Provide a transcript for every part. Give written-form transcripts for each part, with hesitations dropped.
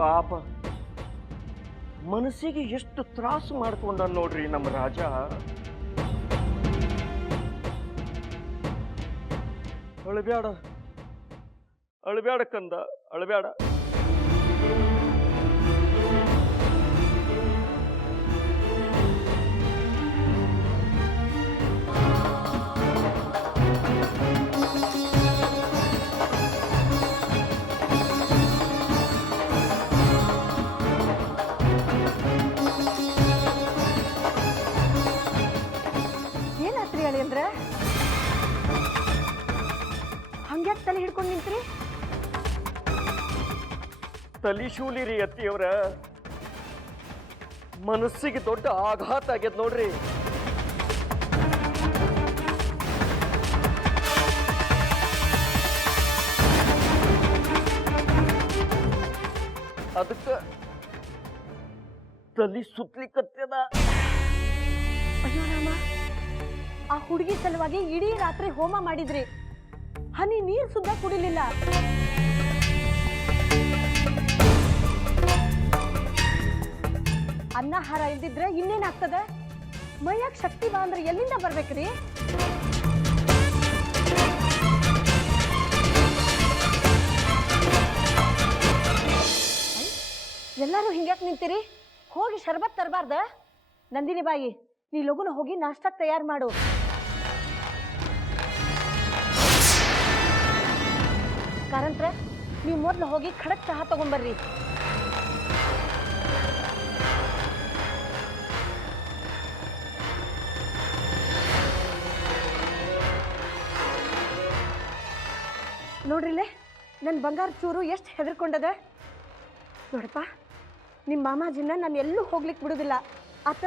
ಪಾಪ ಮನಸ್ಸಿಗೆ ಎಷ್ಟು ತ್ರಾಸು ಮಾಡ್ಕೊಂಡ ನೋಡ್ರಿ ನಮ್ಮ ರಾಜ. ಅಳಬ್ಯಾಡ ಅಳಬ್ಯಾಡ ಕಂದ, ಅಳಬ್ಯಾಡ. ಏನಾತ್ರಿ ಅಳಿಯಂದ್ರ? ಹಂಗ್ಯಾಕ್ ತಲೆ ಹಿಡ್ಕೊಂಡು ನಿಂತ್ರಿ? ತಲಿಶೂಲಿರಿ ಅತ್ತಿಯವರ, ಮನಸ್ಸಿಗೆ ದೊಡ್ಡ ಆಘಾತ ಆಗ್ಯದ ನೋಡ್ರಿ. ಅದಕ್ಕ ತಲಿ ಸುತ್ತಲಿಕ್ಕತ್ತದ. ಅಯ್ಯೋ ರಾಮ, ಆ ಹುಡುಗಿ ಸಲುವಾಗಿ ಇಡೀ ರಾತ್ರಿ ಹೋಮ ಮಾಡಿದ್ರಿ, ಹನಿ ನೀರ್ ಸುದ್ದ ಕುಡಿಲಿಲ್ಲ. ಅನ್ನಹಾರ ಇಲ್ದಿದ್ರೆ ಇನ್ನೇನಾಗ್ತದ? ಮೈಯಾಗ ಶಕ್ತಿ ಬಾ ಅಂದ್ರೆ ಎಲ್ಲಿಂದ ಬರ್ಬೇಕ್ರಿ? ಎಲ್ಲರೂ ಹಿಂಗ್ಯಾಕ್ ನಿಂತೀರಿ? ಹೋಗಿ ಶರ್ಬತ್ ತರಬಾರ್ದ? ನಂದಿನಿ ಬಾಯಿ, ನೀ ಲಗುನ ಹೋಗಿ ನಾಷ್ಟಕ್ ತಯಾರು ಮಾಡು. ಕಾರಂತ್ರ, ನೀವು ಮೊದ್ಲು ಹೋಗಿ ಖಡಕ್ ಚಹಾ ತಗೊಂಡ್ಬರ್ರಿ. ನೋಡ್ರಿಲ್ಲೇ, ನನ್ನ ಬಂಗಾರ ಚೂರು ಎಷ್ಟು ಹೆದರ್ಕೊಂಡದ ನೋಡಪ್ಪ. ನಿಮ್ಮ ಮಾಮಾಜಿನ ನಾನು ಎಲ್ಲೂ ಹೋಗ್ಲಿಕ್ಕೆ ಬಿಡುದಿಲ್ಲ ಆತ.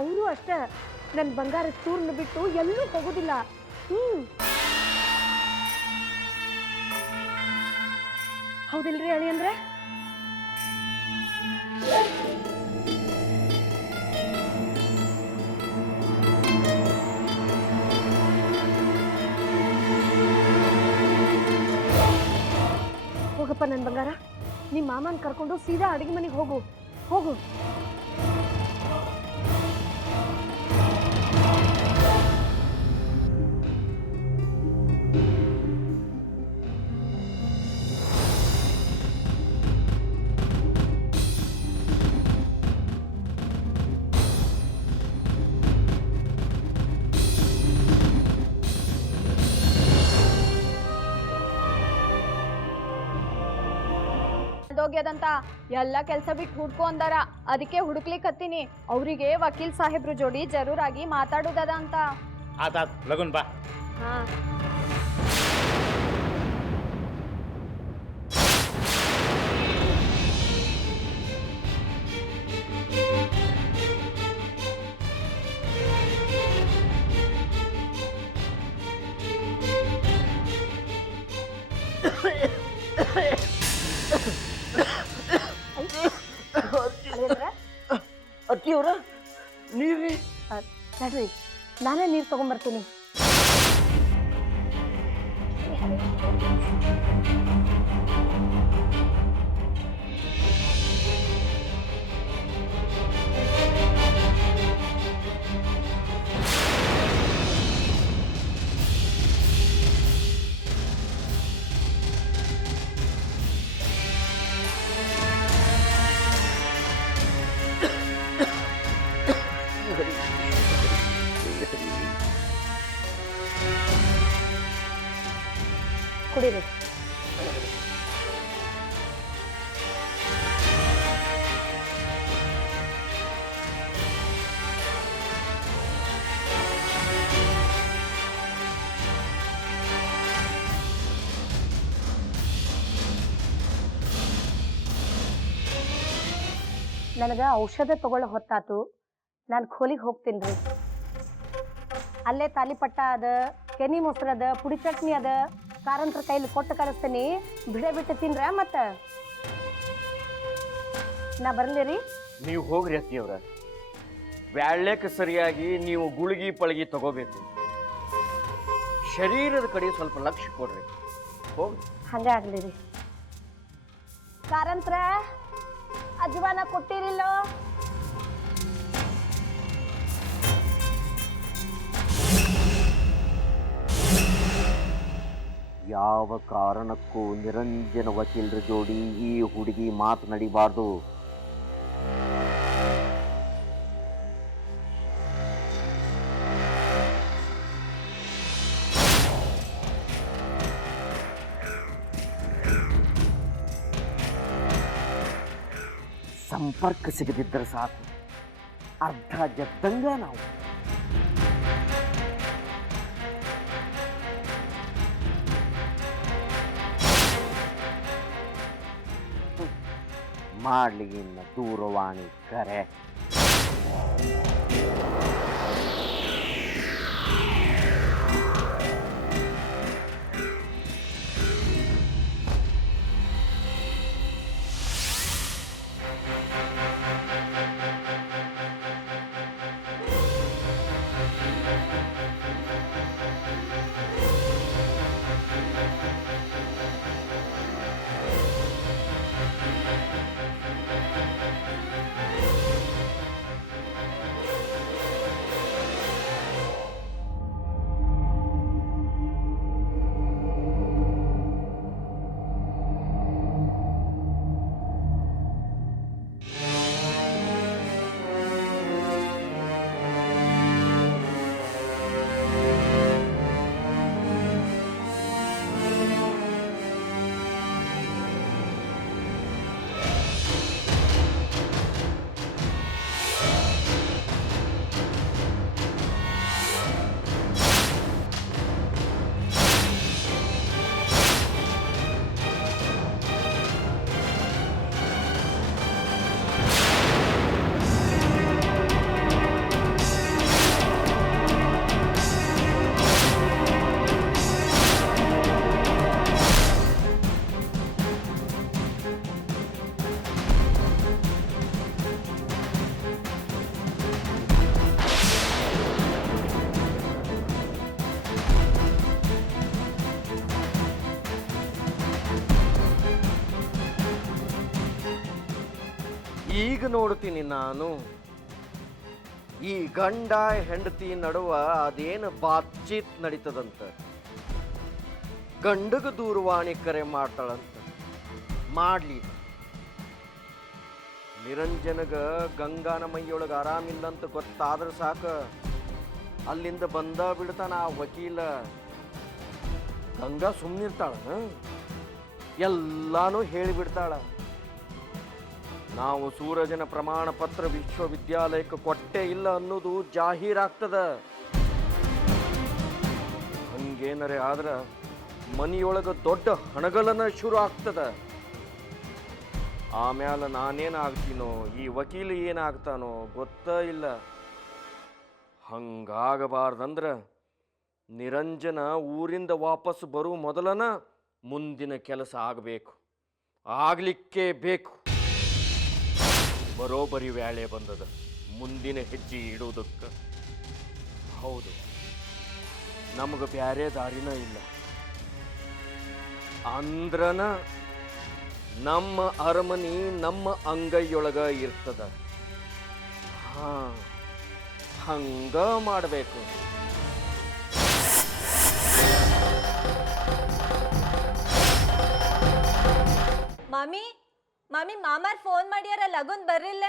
ಅವರು ಅಷ್ಟ ನನ್ನ ಬಂಗಾರ ಚೂರ್ನ ಬಿಟ್ಟು ಎಲ್ಲೂ ಹೋಗೋದಿಲ್ಲ. ಹೌದಿಲ್ರಿ ಅಳಿಯಂದ್ರೆ? ಹೋಗಪ್ಪ ನನ್ನ ಬಂಗಾರ, ನಿಮ್ಮ ಮಾಮನ್ ಕರ್ಕೊಂಡು ಸೀದಾ ಅಡಿಗೆ ಮನೆಗೆ ಹೋಗು. ಹೋಗು. ಹೋಗ್ಯದಂತ ಎಲ್ಲ ಕೆಲಸ ಬಿಟ್ಟು ಹುಡ್ಕೊ ಅಂದಾರ, ಅದಕ್ಕೆ ಹುಡುಕ್ಲಿಕ್ಕೆ ಹತ್ತೀನಿ. ಅವರಿಗೆ ವಕೀಲ್ ಸಾಹೇಬ್ರು ಜೋಡಿ ಜರೂರಾಗಿ ಮಾತಾಡೋದದ ಅಂತ. ಆತಾತ್, ಲಗುನ್ ಬಾ. ಹಾ, ಅತ್ತಿಯವರ ನೀವ್ರಿ? ನಡ್ರಿ, ನಾನೇ ನೀರು ತಗೊಂಡ್ಬರ್ತೀನಿ. ಕುಡೀರಿ. ನನಗೆ ಔಷಧ ತಗೊಳ್ಳೋ ಹೊತ್ತಾತು, ನಾನು ಖೋಲಿಗೆ ಹೋಗ್ತೀನಿ ರೀ. ಅಲ್ಲೇ ತಾಲಿಪಟ್ಟ ಅದ, ಕೆನಿ ಮೊಸರು ಅದ, ಪುಡಿ ಚಟ್ನಿ ಅದ, ಕಾರಂತ್ರ ಕೈಲಿ ಕೊಟ್ಟು ಕಳಿಸ್ತೀನಿ. ಬಿಟ್ಟು ತಿನ್ರ ಮತ್ತ ನಾ ಬರ್ಲಿ? ನೀವು ಹೋಗ್ರಿ ಅತ್ತಿಯವ್ರ. ಬ್ಯಾಳ್ಯಕ್ಕೆ ಸರಿಯಾಗಿ ನೀವು ಗುಳಿಗಿ ಪಳಗಿ ತಗೋಬೇಕು. ಶರೀರದ ಕಡೆ ಸ್ವಲ್ಪ ಲಕ್ಷ್ಯ ಕೊಡ್ರಿ. ಹೋಗಿ. ಹಂಗ ಆಗ್ಲಿ ರೀ. ಕಾರಂತ್ರ ಅಜ್ವಾನ ಕೊಟ್ಟಿರಿಲ್ಲೋ? ಯಾವ ಕಾರಣಕ್ಕೂ ನಿರಂಜನ ವಕೀಲರ ಜೋಡಿ ಈ ಹುಡುಗಿ ಮಾತನಾಡಿಬಾರ್ದು. ಸಂಪರ್ಕ ಸಿಗದಿದ್ದರೆ ಸಾಕು, ಅರ್ಧ ಜಗ್ದಂಗ ನಾವು. ಮಾಡ್ಲಿ ಇನ್ನು ದೂರವಾಣಿ ಕರೆ. ಈಗ ನೋಡ್ತೀನಿ ನಾನು, ಈ ಗಂಡ ಹೆಂಡತಿ ನಡುವ ಅದೇನು ಬಾತ್ಚೀತ್ ನಡೀತದಂತ. ಗಂಡಗ ದೂರವಾಣಿ ಕರೆ ಮಾಡ್ತಾಳಂತ. ಮಾಡ್ಲಿ. ನಿರಂಜನಗ ಗಂಗಾನ ಮೈಯೊಳಗೆ ಆರಾಮಿಲ್ಲಂತ ಗೊತ್ತಾದ್ರೆ ಸಾಕ, ಅಲ್ಲಿಂದ ಬಂದ ಬಿಡ್ತಾನ ಆ ವಕೀಲ. ಗಂಗಾ ಸುಮ್ಮನಿರ್ತಾಳ, ಎಲ್ಲಾನು ಹೇಳಿಬಿಡ್ತಾಳ. ನಾವು ಸೂರಜನ ಪ್ರಮಾಣ ಪತ್ರ ವಿಶ್ವವಿದ್ಯಾಲಯಕ್ಕೆ ಕೊಟ್ಟೇ ಇಲ್ಲ ಅನ್ನೋದು ಜಾಹೀರಾಗ್ತದ. ಹಂಗೇನರೆ ಆದ್ರ ಮನಿಯೊಳಗ ದೊಡ್ಡ ಹಣಗಲನ ಶುರು ಆಗ್ತದ. ಆಮ್ಯಾಲ ನಾನೇನಾಗ್ತೀನೋ, ಈ ವಕೀಲ ಏನಾಗ್ತಾನೋ ಗೊತ್ತ ಇಲ್ಲ. ಹಂಗಾಗಬಾರ್ದಂದ್ರ ನಿರಂಜನ ಊರಿಂದ ವಾಪಸ್ ಬರೋ ಮೊದಲನ ಮುಂದಿನ ಕೆಲಸ ಆಗಬೇಕು, ಆಗ್ಲಿಕ್ಕೇ ಬೇಕು. ಬರೋಬ್ಬರಿ ವೇಳೆ ಬಂದದ ಮುಂದಿನ ಹೆಜ್ಜೆ ಇಡುವುದಕ್ಕೆ. ಹೌದು, ನಮಗೆ ಬ್ಯಾರೆ ದಾರಿನ ಇಲ್ಲ. ಅಂದ್ರನ ನಮ್ಮ ಅರಮನಿ ನಮ್ಮ ಅಂಗೈಯೊಳಗ ಇರ್ತದ. ಹಂಗ ಮಾಡಬೇಕು. ಮಾಮಿ ಮಾಮಿ ಮಾಮಾರ್ ಫೋನ್ ಮಾಡ್ಯಾರ, ಲಗುನ್ ಬರ್ರಿಲ್ಲ.